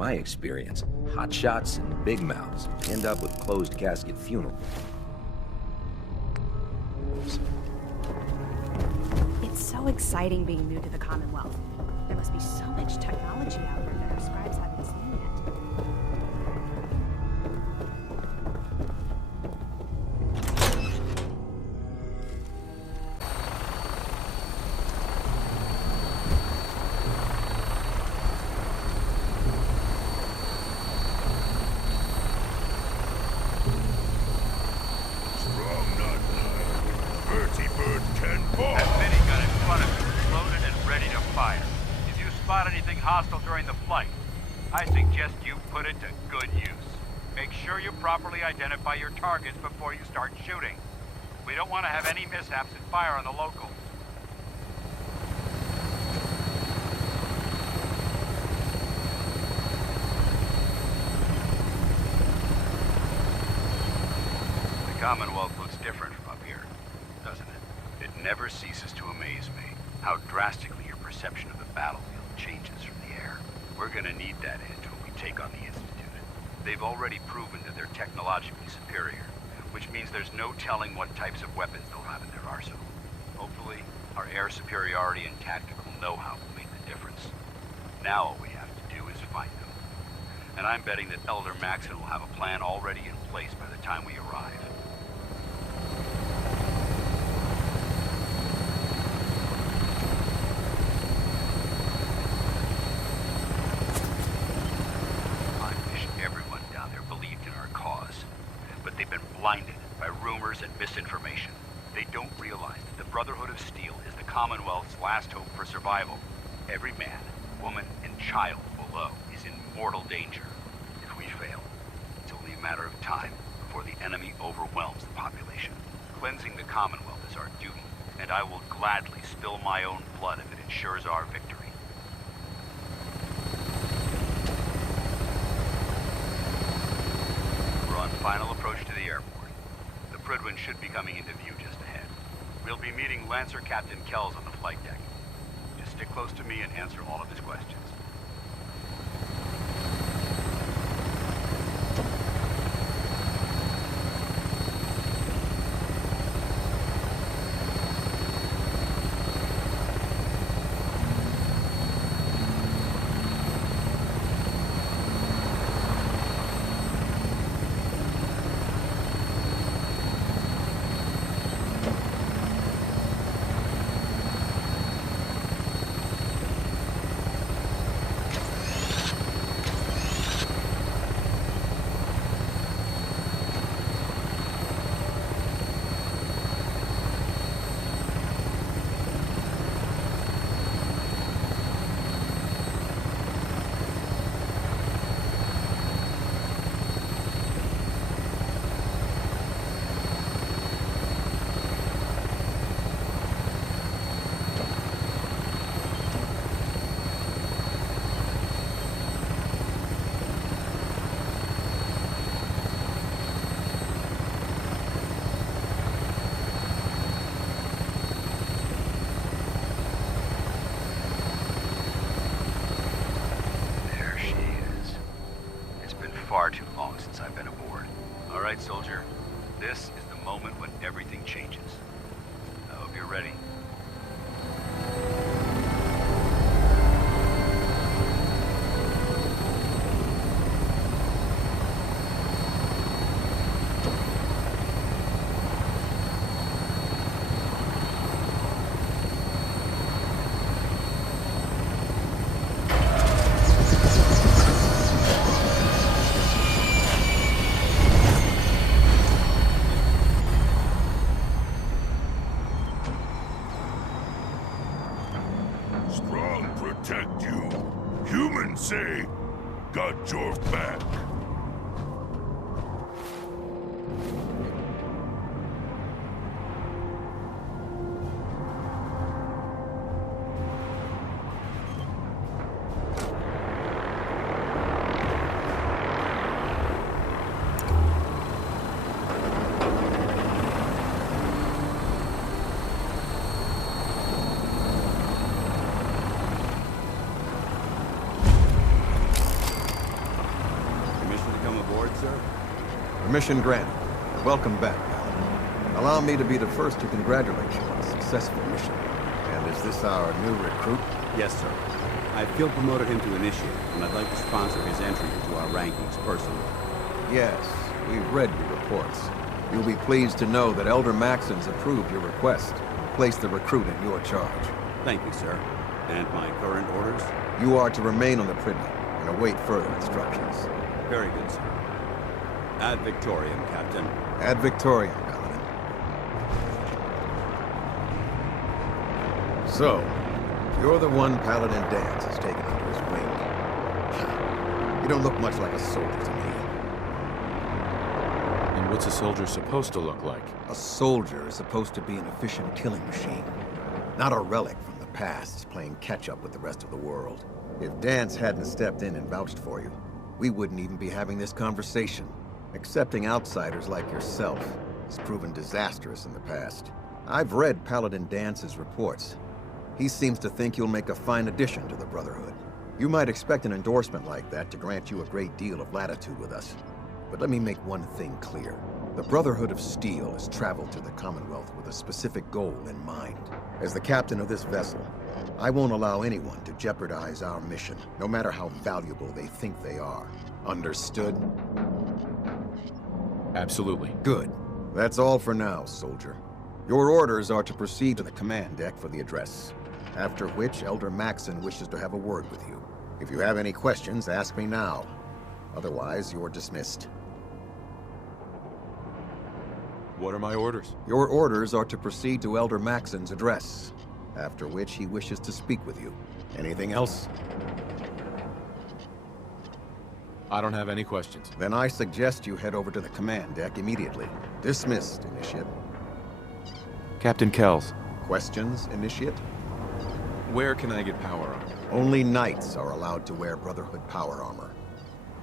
my experience, hotshots and big mouths end up with closed casket funerals. It's so exciting being new to the Commonwealth. There must be so much technology out there that our scribes haven't seen yet. Hostile during the flight. I suggest you put it to good use. Make sure you properly identify your targets before you start shooting. We don't want to have any mishaps and fire on the locals. The Commonwealth looks different from up here, doesn't it? It never ceases to amaze me how drastically your perception of the battlefield changes from the air. We're gonna need that edge when we take on the Institute. They've already proven that they're technologically superior, which means there's no telling what types of weapons they'll have in their arsenal. Hopefully, our air superiority and tactical know-how will make the difference. Now all we have to do is find them. And I'm betting that Elder Maxon will have a plan already in place by the time we arrive. Blinded by rumors and misinformation. They don't realize that the Brotherhood of Steel is the Commonwealth's last hope for survival. Every man, woman, and child below is in mortal danger. If we fail, it's only a matter of time before the enemy overwhelms the population. Cleansing the Commonwealth is our duty, and I will gladly spill my own blood if it ensures our victory. We're on final approach to the airport. The Prydwen should be coming into view just ahead. We'll be meeting Lancer Captain Kells on the flight deck. Just stick close to me and answer all of his questions. Far too long since I've been aboard. All right, soldier. This is the moment when everything changes. I hope you're ready. Protect you. Humans say, got your back. sir. Permission granted. Welcome back, Paladin. Allow me to be the first to congratulate you on a successful mission. And is this our new recruit? Yes, sir. I field promoted him to initiate, and I'd like to sponsor his entry into our rankings personally. Yes, we've read your reports. You'll be pleased to know that Elder Maxon's approved your request and placed the recruit in your charge. Thank you, sir. And my current orders? You are to remain on the prison and await further instructions. Very good, sir. Ad Victoriam, Captain. Ad Victoriam, Paladin. So, you're the one Paladin Danse has taken under his wing. You don't look much like a soldier to me. And what's a soldier supposed to look like? A soldier is supposed to be an efficient killing machine, not a relic from the past playing catch-up with the rest of the world. If Danse hadn't stepped in and vouched for you, we wouldn't even be having this conversation. Accepting outsiders like yourself has proven disastrous in the past. I've read Paladin Dance's reports. He seems to think you'll make a fine addition to the Brotherhood. You might expect an endorsement like that to grant you a great deal of latitude with us. But let me make one thing clear. The Brotherhood of Steel has traveled to the Commonwealth with a specific goal in mind. As the captain of this vessel, I won't allow anyone to jeopardize our mission, no matter how valuable they think they are. Understood? Absolutely. Good. That's all for now, soldier. Your orders are to proceed to the command deck for the address, after which Elder Maxon wishes to have a word with you. If you have any questions, ask me now. Otherwise, you're dismissed. What are my orders? Your orders are to proceed to Elder Maxon's address, after which he wishes to speak with you. Anything else? I don't have any questions. Then I suggest you head over to the command deck immediately. Dismissed, Initiate. Captain Kells, Questions, Initiate? where can I get power armor? Only knights are allowed to wear Brotherhood power armor.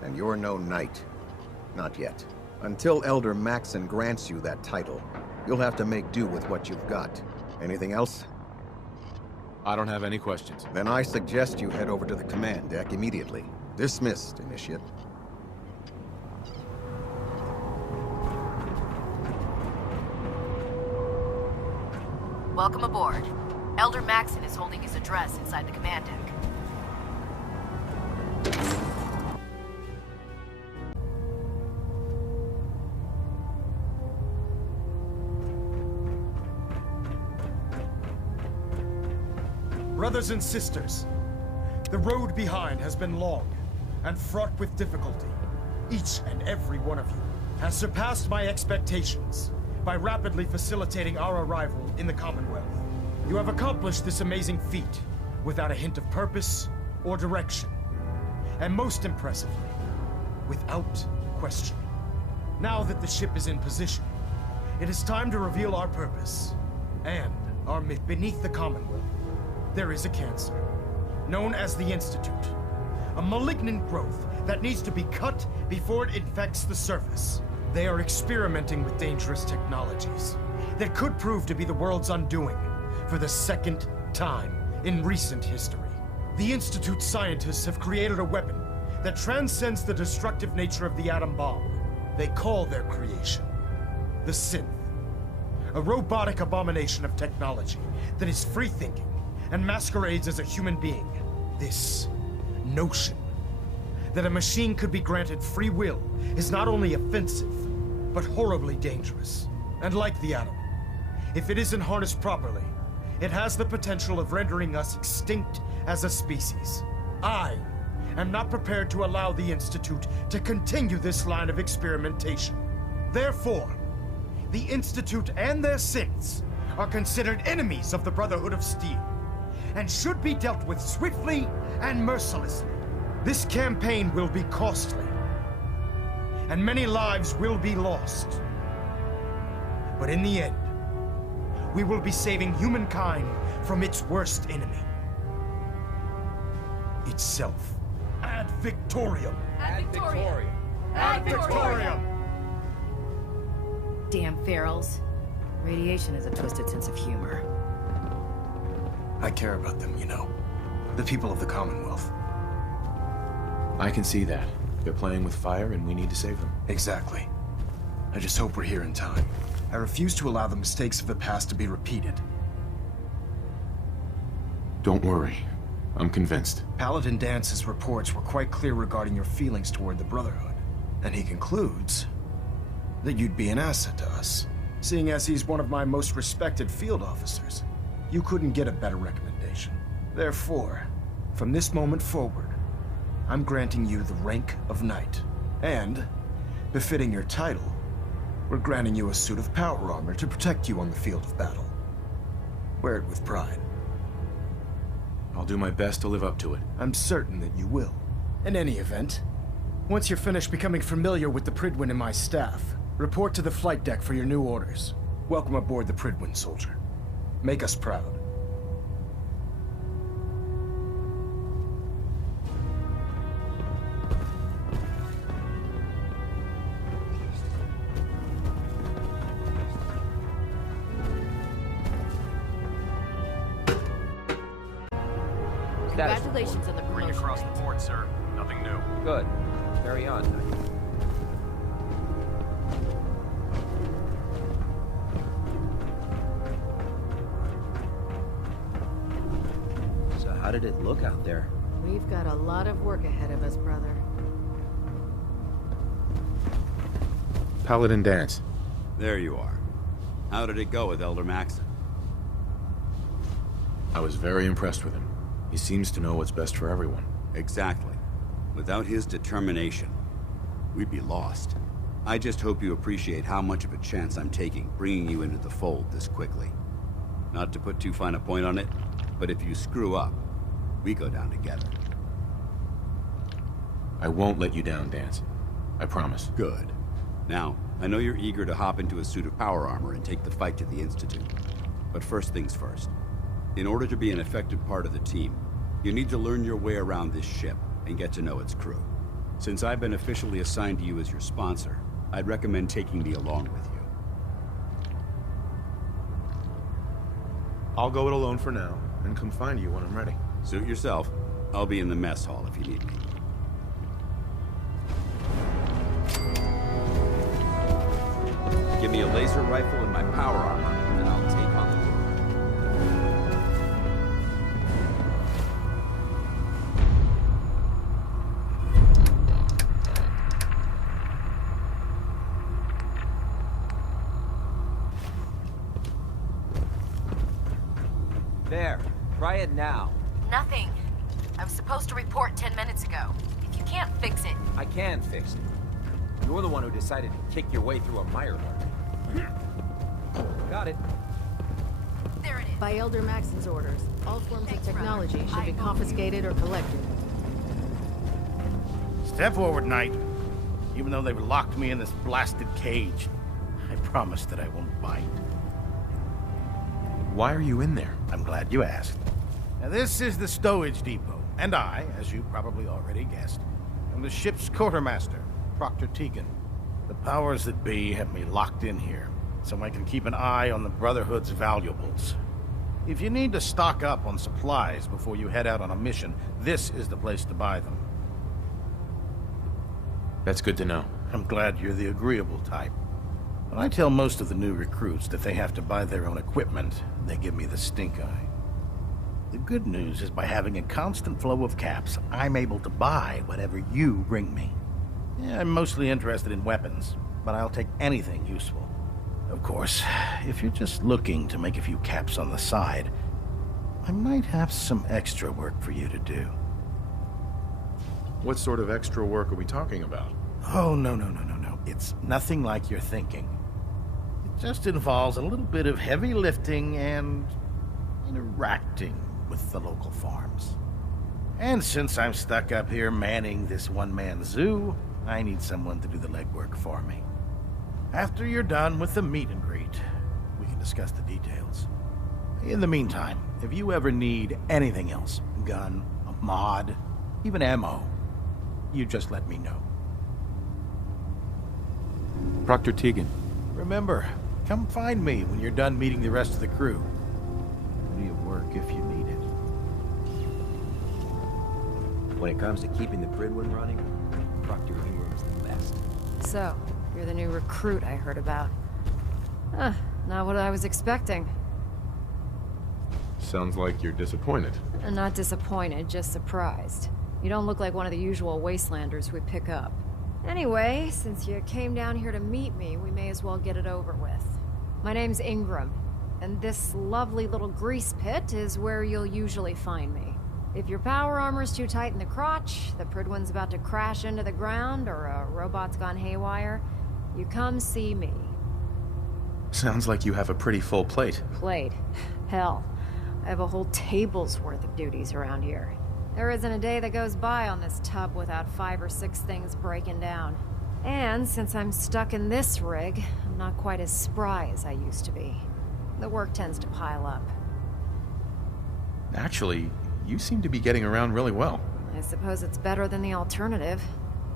And you're no knight. Not yet. Until Elder Maxon grants you that title, you'll have to make do with what you've got. Anything else? I don't have any questions. Then I suggest you head over to the command deck immediately. Dismissed, Initiate. Welcome aboard. Elder Maxon is holding his address inside the command deck. Brothers and sisters, the road behind has been long and fraught with difficulty. Each and every one of you has surpassed my expectations by rapidly facilitating our arrival in the Commonwealth. You have accomplished this amazing feat without a hint of purpose or direction, and most impressively, without question. Now that the ship is in position, it is time to reveal our purpose and our myth. Beneath the Commonwealth, there is a cancer, known as the Institute. A malignant growth that needs to be cut before it infects the surface. They are experimenting with dangerous technologies that could prove to be the world's undoing for the second time in recent history. The Institute's scientists have created a weapon that transcends the destructive nature of the atom bomb. They call their creation the Synth, a robotic abomination of technology that is free-thinking and masquerades as a human being. This notion that a machine could be granted free will is not only offensive, but horribly dangerous. And like the atom, if it isn't harnessed properly, it has the potential of rendering us extinct as a species. I am not prepared to allow the Institute to continue this line of experimentation. Therefore, the Institute and their synths are considered enemies of the Brotherhood of Steel, and should be dealt with swiftly and mercilessly. This campaign will be costly, and many lives will be lost. But in the end, we will be saving humankind from its worst enemy. Itself. Ad Victoriam! Ad Victoriam! Ad Victoriam! Damn ferals. Radiation has a twisted sense of humor. I care about them, you know. The people of the Commonwealth. I can see that. They're playing with fire and we need to save them. Exactly. I just hope we're here in time. I refuse to allow the mistakes of the past to be repeated. Don't worry. I'm convinced. Paladin Dance's reports were quite clear regarding your feelings toward the Brotherhood. And he concludes that you'd be an asset to us. Seeing as he's one of my most respected field officers, you couldn't get a better recommendation. Therefore, from this moment forward, I'm granting you the rank of Knight. And, befitting your title, we're granting you a suit of power armor to protect you on the field of battle. Wear it with pride. I'll do my best to live up to it. I'm certain that you will. In any event, once you're finished becoming familiar with the Pridwin and my staff, report to the flight deck for your new orders. Welcome aboard the Pridwin, soldier. Make us proud. Congratulations on the Green promotion. across the board, sir. Nothing new. Good. Carry on. So how did it look out there? We've got a lot of work ahead of us, brother. Paladin Dance. There you are. How did it go with Elder Maxon? I was very impressed with him. He seems to know what's best for everyone. Exactly. Without his determination, we'd be lost. I just hope you appreciate how much of a chance I'm taking bringing you into the fold this quickly. Not to put too fine a point on it, but if you screw up, we go down together. I won't let you down, Dance. I promise. Good. Now, I know you're eager to hop into a suit of power armor and take the fight to the Institute. But first things first. In order to be an effective part of the team, you need to learn your way around this ship and get to know its crew. Since I've been officially assigned to you as your sponsor, I'd recommend taking me along with you. I'll go it alone for now, and come find you when I'm ready. Suit yourself. I'll be in the mess hall if you need me. Give me a laser rifle and my power armor, and I'll take on the world. There. Try it now. Nothing. I was supposed to report 10 minutes ago. If you can't fix it... I can fix it. You're the one who decided to kick your way through a mire mark. Got it. There it is. By Elder Maxon's orders, all forms of technology should be confiscated or collected. Step forward, Knight. Even though they've locked me in this blasted cage, I promise that I won't bite. Why are you in there? I'm glad you asked. Now, this is the stowage depot, and I, as you probably already guessed, am the ship's quartermaster, Proctor Tegan. The powers that be have me locked in here, so I can keep an eye on the Brotherhood's valuables. If you need to stock up on supplies before you head out on a mission, this is the place to buy them. That's good to know. I'm glad you're the agreeable type. When I tell most of the new recruits that they have to buy their own equipment, they give me the stink eye. The good news is by having a constant flow of caps, I'm able to buy whatever you bring me. Yeah, I'm mostly interested in weapons, but I'll take anything useful. Of course, if you're just looking to make a few caps on the side, I might have some extra work for you to do. What sort of extra work are we talking about? Oh, no. It's nothing like you're thinking. It just involves a little bit of heavy lifting and interacting with the local farms. And since I'm stuck up here manning this one-man zoo, I need someone to do the legwork for me. After you're done with the meet and greet, we can discuss the details. In the meantime, if you ever need anything else, gun, a mod, even ammo, you just let me know. Proctor Tegan. Remember, come find me when you're done meeting the rest of the crew. Plenty of work if you need it. When it comes to keeping the Pridwin running, Dr. Ingram's the best. So, you're the new recruit I heard about. Huh, not what I was expecting. Sounds like you're disappointed. Not disappointed, just surprised. You don't look like one of the usual wastelanders we pick up. Anyway, since you came down here to meet me, we may as well get it over with. My name's Ingram, and this lovely little grease pit is where you'll usually find me. If your power armor's too tight in the crotch, the Pridwin's about to crash into the ground, or a robot's gone haywire, you come see me. Sounds like you have a pretty full plate. Plate? Hell, I have a whole table's worth of duties around here. There isn't a day that goes by on this tub without 5 or 6 things breaking down. And since I'm stuck in this rig, I'm not quite as spry as I used to be. The work tends to pile up. Actually, you seem to be getting around really well. I suppose it's better than the alternative.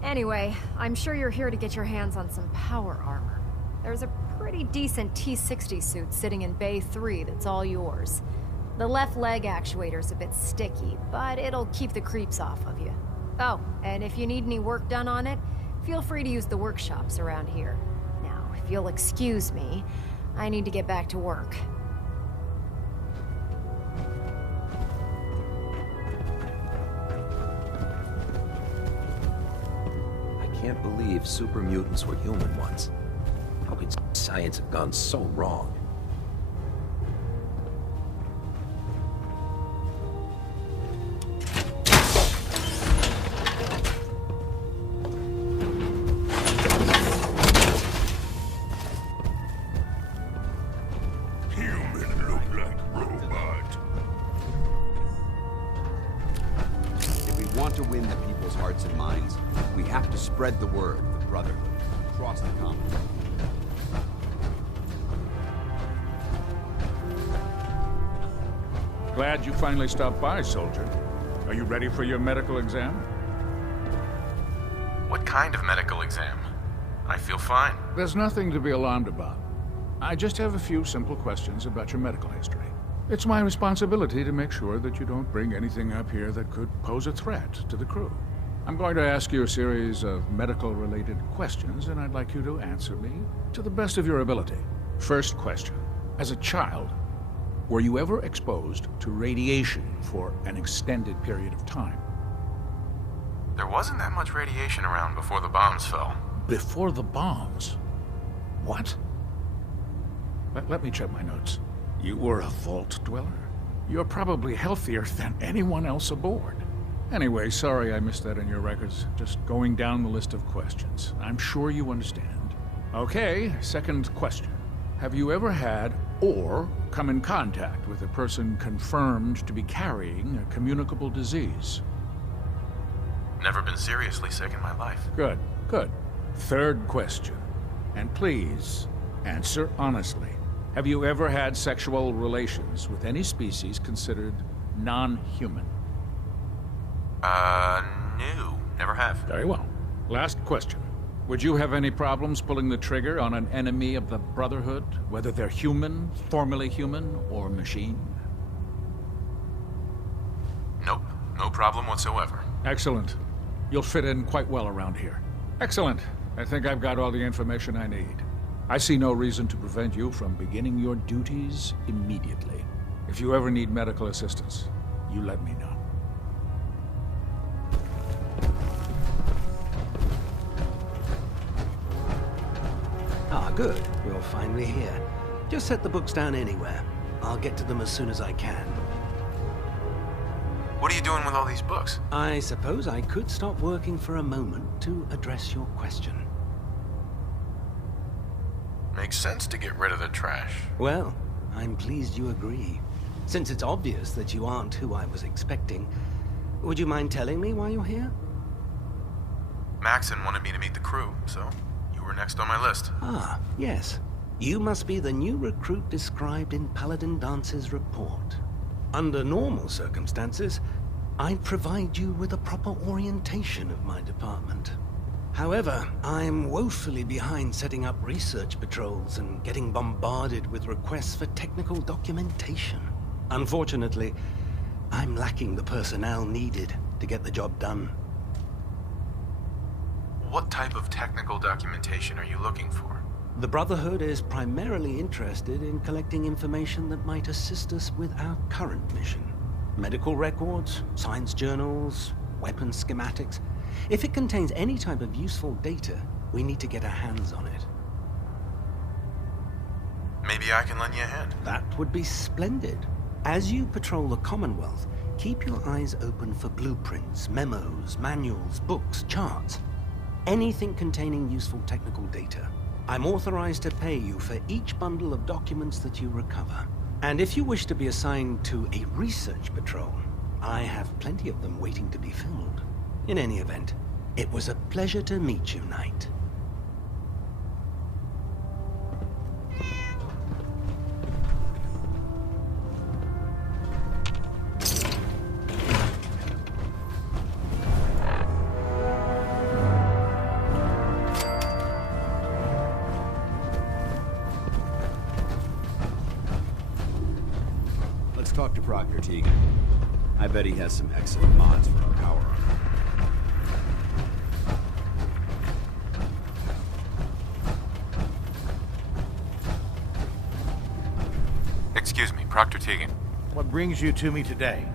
Anyway, I'm sure you're here to get your hands on some power armor. There's a pretty decent T-60 suit sitting in Bay 3 that's all yours. The left leg actuator's a bit sticky, but it'll keep the creeps off of you. Oh, and if you need any work done on it, feel free to use the workshops around here. Now, if you'll excuse me, I need to get back to work. I can't believe super mutants were human once. How could science have gone so wrong? Spread the word of the Brotherhood across the Commonwealth. Glad you finally stopped by, soldier. Are you ready for your medical exam? What kind of medical exam? I feel fine. There's nothing to be alarmed about. I just have a few simple questions about your medical history. It's my responsibility to make sure that you don't bring anything up here that could pose a threat to the crew. I'm going to ask you a series of medical-related questions, and I'd like you to answer me to the best of your ability. First question. As a child, were you ever exposed to radiation for an extended period of time? There wasn't that much radiation around before the bombs fell. Before the bombs? What? Let me check my notes. You were a vault dweller? You're probably healthier than anyone else aboard. Anyway, sorry I missed that in your records. Just going down the list of questions. I'm sure you understand. Okay, second question. Have you ever had or come in contact with a person confirmed to be carrying a communicable disease? Never been seriously sick in my life. Good, good. Third question. And please, answer honestly. Have you ever had sexual relations with any species considered non-human? No. Never have. Very well. Last question. Would you have any problems pulling the trigger on an enemy of the Brotherhood, whether they're human, formerly human, or machine? Nope. No problem whatsoever. Excellent. You'll fit in quite well around here. Excellent. I think I've got all the information I need. I see no reason to prevent you from beginning your duties immediately. If you ever need medical assistance, you let me know. Ah, good. You're finally here. Just set the books down anywhere. I'll get to them as soon as I can. What are you doing with all these books? I suppose I could stop working for a moment to address your question. Makes sense to get rid of the trash. Well, I'm pleased you agree. Since it's obvious that you aren't who I was expecting, would you mind telling me why you're here? Maxon wanted me to meet the crew, so you were next on my list. Ah, yes. You must be the new recruit described in Paladin Dance's report. Under normal circumstances, I'd provide you with a proper orientation of my department. However, I'm woefully behind setting up research patrols and getting bombarded with requests for technical documentation. Unfortunately, I'm lacking the personnel needed to get the job done. What type of technical documentation are you looking for? The Brotherhood is primarily interested in collecting information that might assist us with our current mission. Medical records, science journals, weapons schematics. If it contains any type of useful data, we need to get our hands on it. Maybe I can lend you a hand. That would be splendid. As you patrol the Commonwealth, keep your eyes open for blueprints, memos, manuals, books, charts. Anything containing useful technical data. I'm authorized to pay you for each bundle of documents that you recover. And if you wish to be assigned to a research patrol, I have plenty of them waiting to be filled. In any event, it was a pleasure to meet you, Knight. Let's talk to Proctor Tegan. I bet he has some excellent mods for our power armor. Excuse me, Proctor Tegan. What brings you to me today?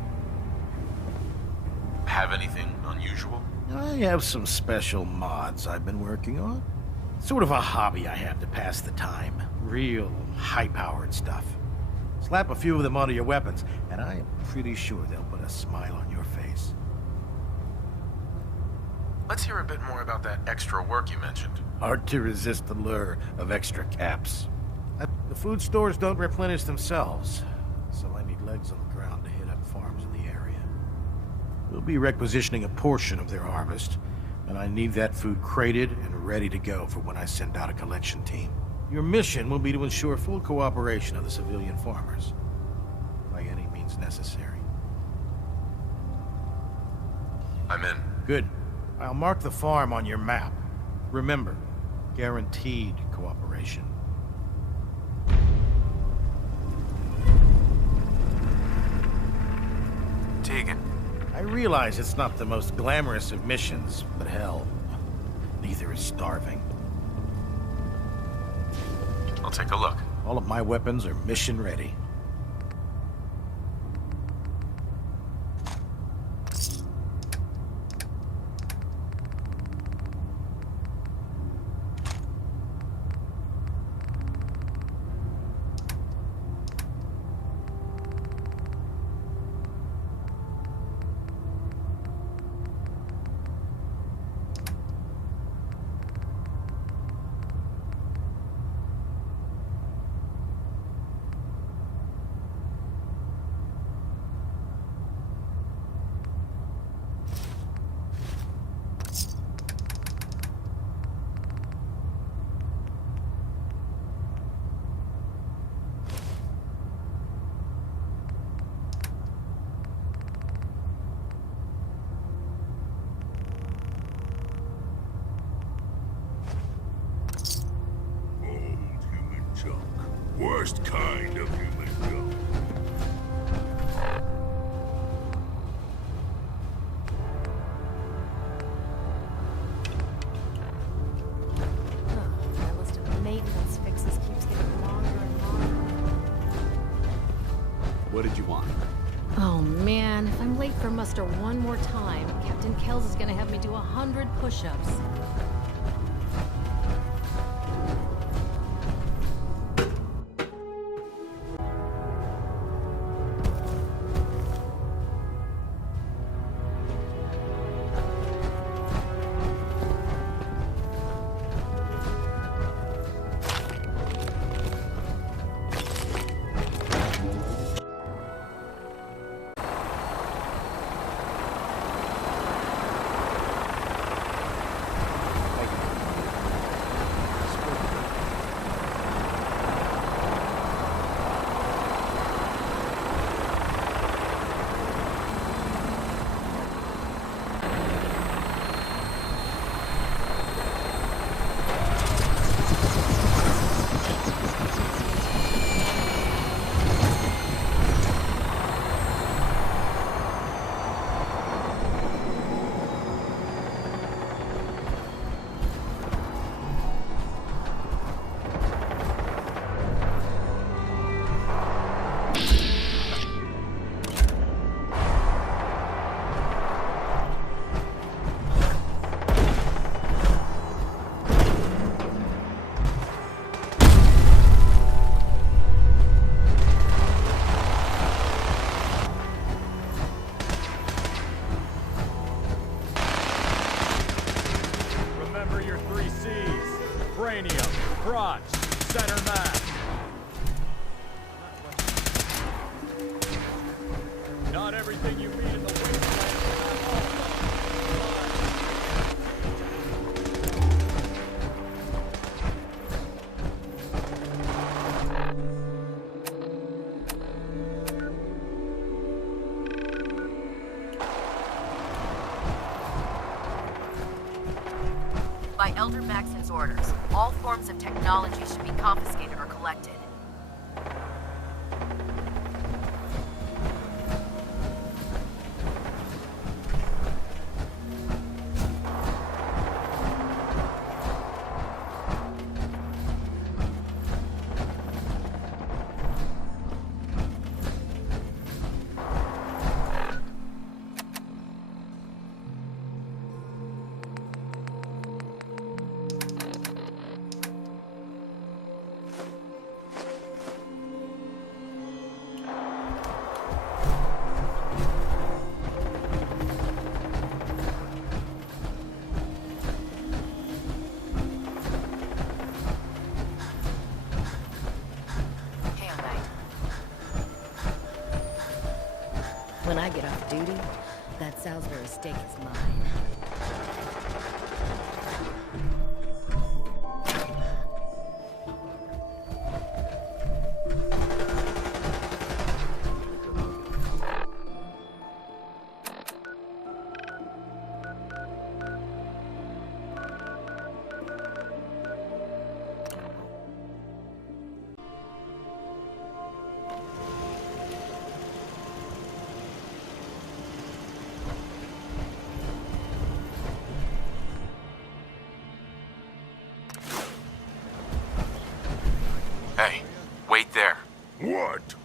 Have anything unusual? I have some special mods I've been working on. Sort of a hobby I have to pass the time. Real high-powered stuff. Slap a few of them onto your weapons, and I am pretty sure they'll put a smile on your face. Let's hear a bit more about that extra work you mentioned. Hard to resist the lure of extra caps. The food stores don't replenish themselves, so I need legs on the ground to hit up farms in the area. We'll be requisitioning a portion of their harvest, and I need that food crated and ready to go for when I send out a collection team. Your mission will be to ensure full cooperation of the civilian farmers, by any means necessary. I'm in. Good. I'll mark the farm on your map. Remember, guaranteed cooperation. Tegan. I realize it's not the most glamorous of missions, but hell, neither is starving. I'll take a look. All of my weapons are mission ready. Worst kind of human junk. My list of maintenance fixes keeps getting longer and longer. What did you want? Oh man, if I'm late for muster one more time, Captain Kells is gonna have me do 100 push-ups. crotch. Center mass. Not everything you meet in the wasteland By Elder Maxon's orders, all forms of technology should be confiscated or collected. When I get off duty, that Salisbury steak is mine. Hey, wait there. What?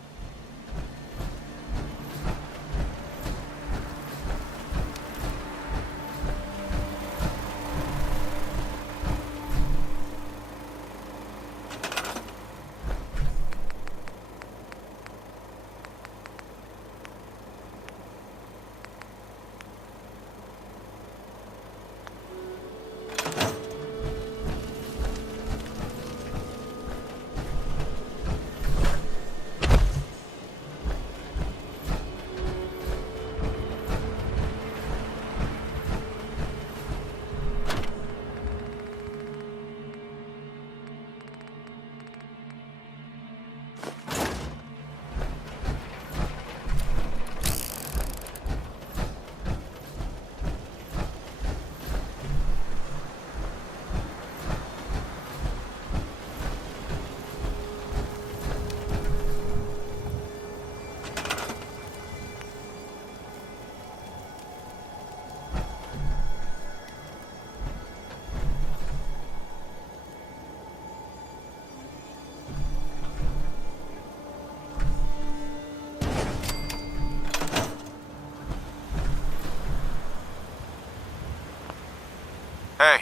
Hey.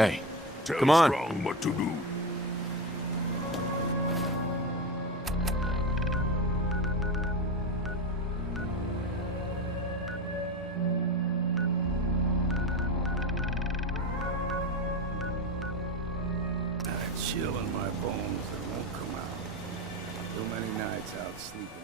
Hey, Tell come on. Strong what to do. chill in my bones that won't come out. Too many nights out sleeping.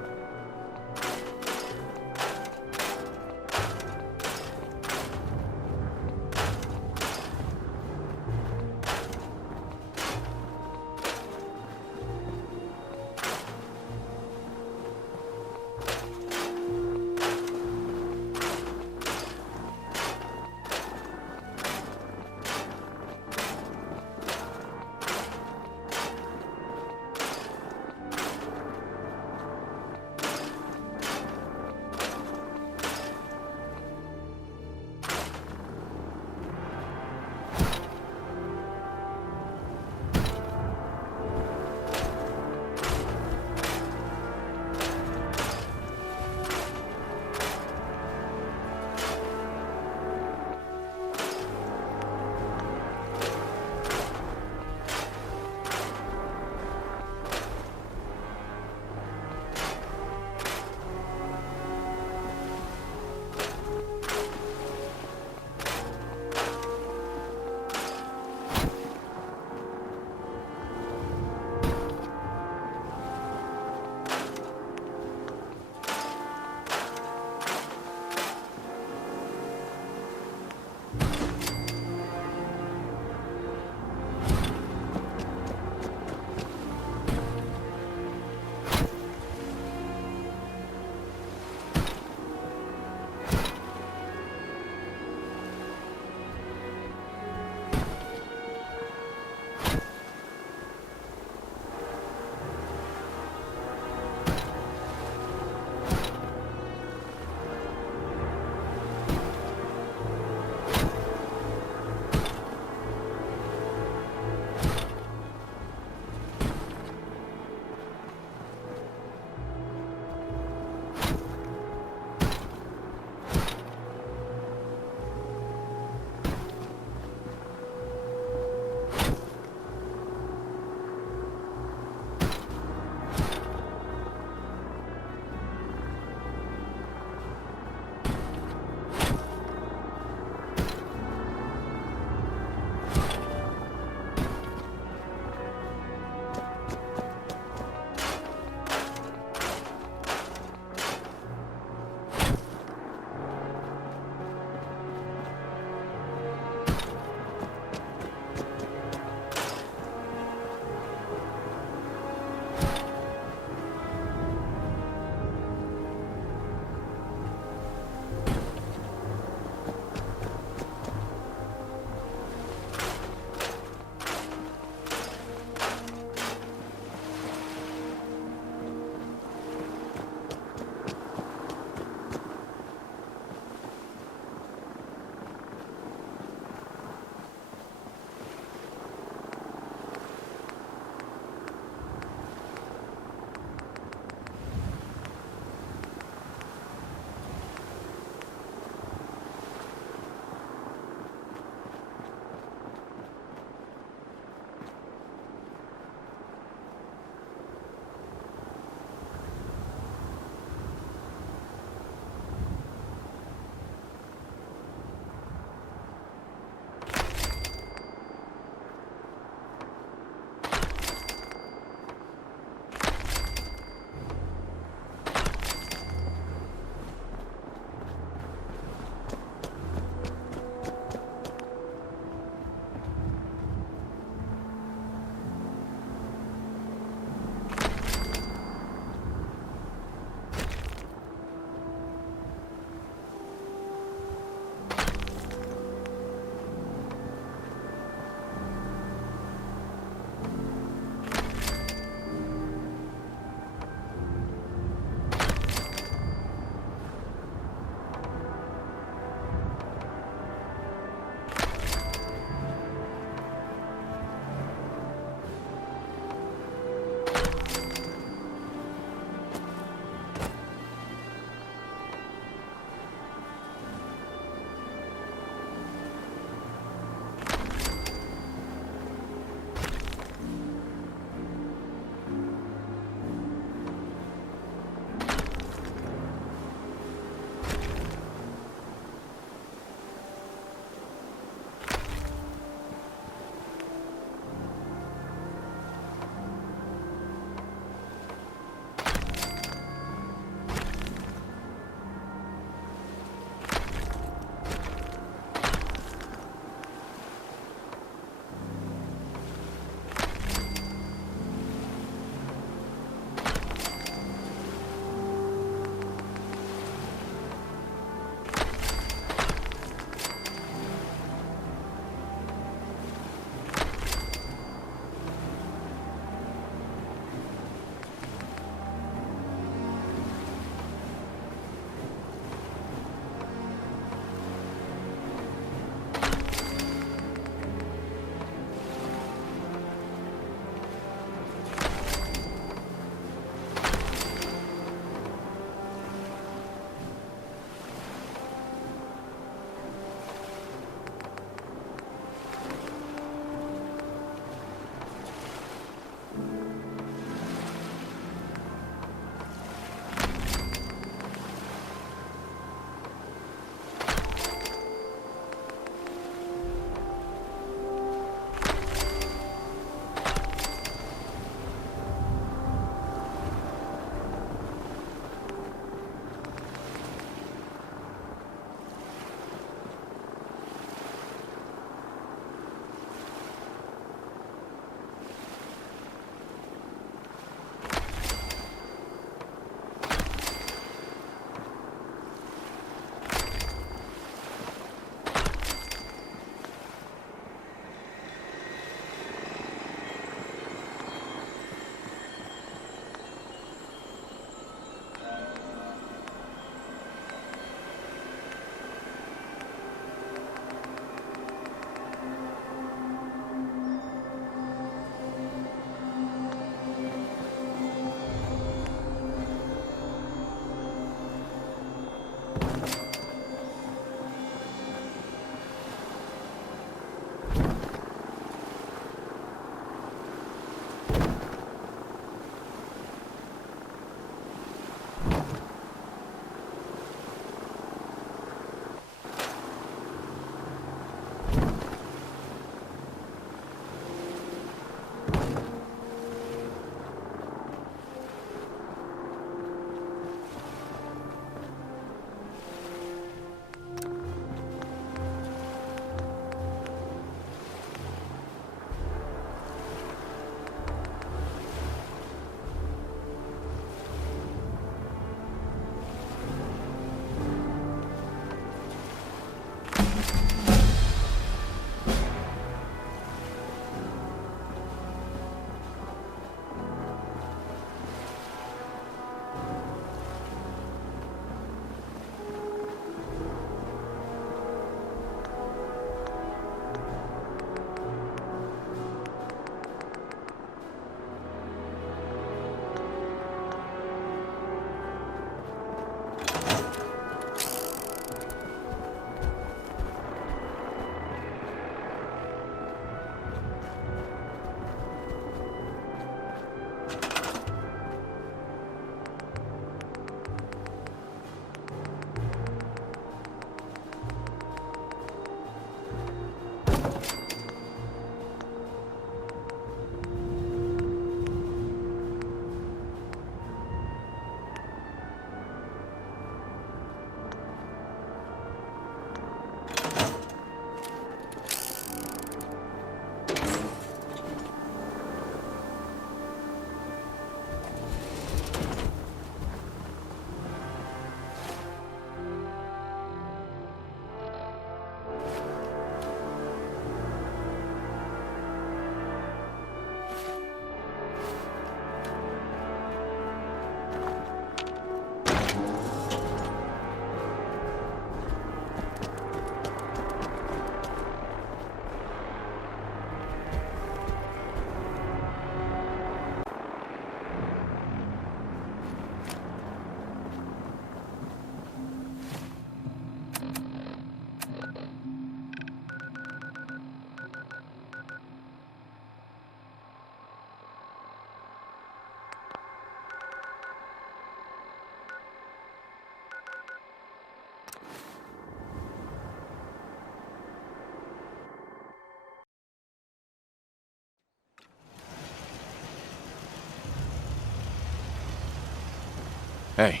Hey.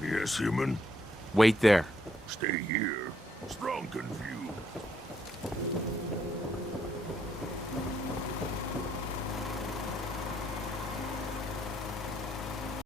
Yes, human? Wait there. Stay here. Strong confused.